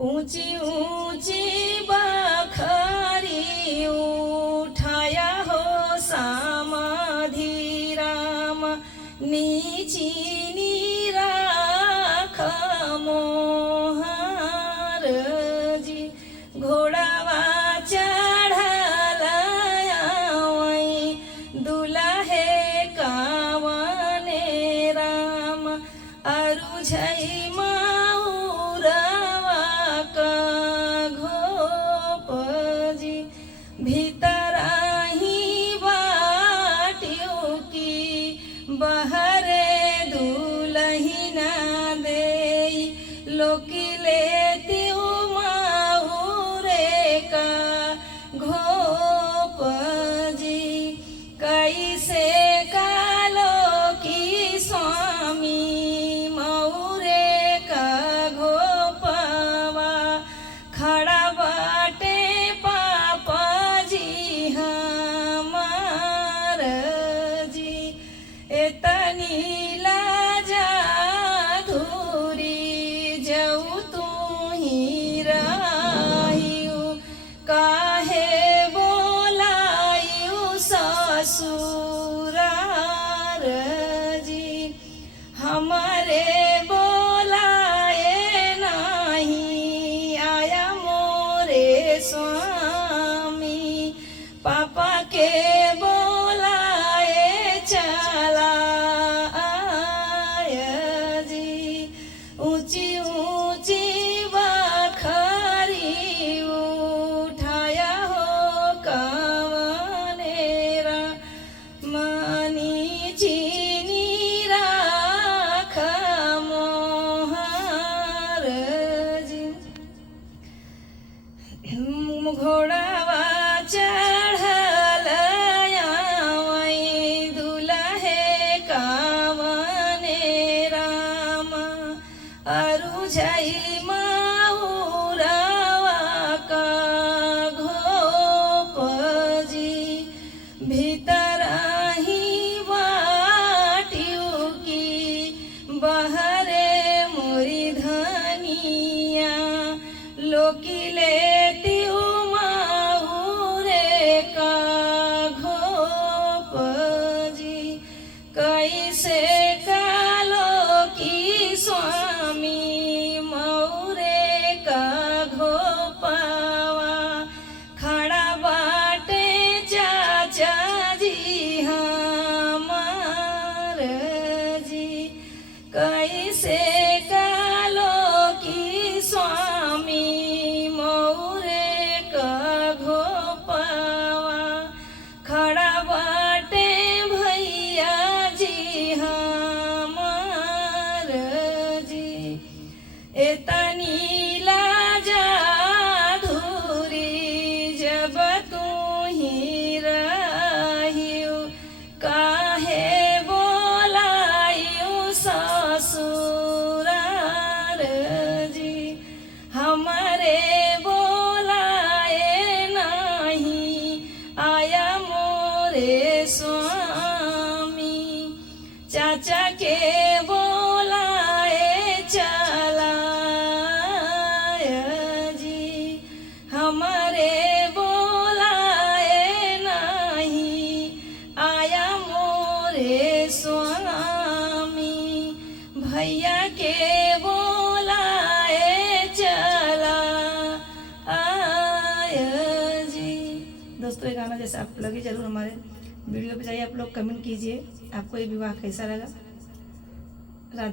ऊंची ऊंची बखरी उठाया हो समाधि राम, नीची निराख मोहर जी। घोड़ावा चढ़लया वहीं दुल्हे कावने राम, अरु झई भीतराही बाटियों की बहरे दुलहिना देई, लोकी लेती माहुरे का घोप जी। कैसे कालो की स्वामी मऊरे का घोपवा, खड़ा बाटे एतनी लाजा धूरी जऊ तू ही रहियू, काहे बोलायू ससुरार जी। हमारे बोलाए नहीं आया मोरे स्वामी, पापा के ऊंची ऊंची बखरी उठाया हो कावनेरा, मनी चीनी राख मोहर जी। घोड़ावा चढ़लया वहीं दुल्हे कावने राम, अरु झई माहुरवा का घोप जी। भीतराही बाटियों की बहरे मोरी धनिया, लोकी लेती माहुरे का घोप जी। कैसे कालो की स्वामी मऊरे का घोपवा, खड़ा बाटे चाचा जी हमार जी। कैसे कालो की स्वामी मऊरे का घोपवा, खड़ा बाटे भैया जी हमार जी। एतनी लाजा धूरी जब तू ही रहियू, काहे बोलायू ससुरार जी। हमारे बोलाए नहीं आया मोरे स्वामी, चाचा के बोलाए चला जी। हमारे बोलाए नहीं आया मोरे स्वामी, भैया के बोलाए चला जी। दोस्तों ये गाना जैसे आपको लगे जरूर हमारे वीडियो पे जाइए, आप लोग कमेंट कीजिए आपको ये विवाह कैसा लगा।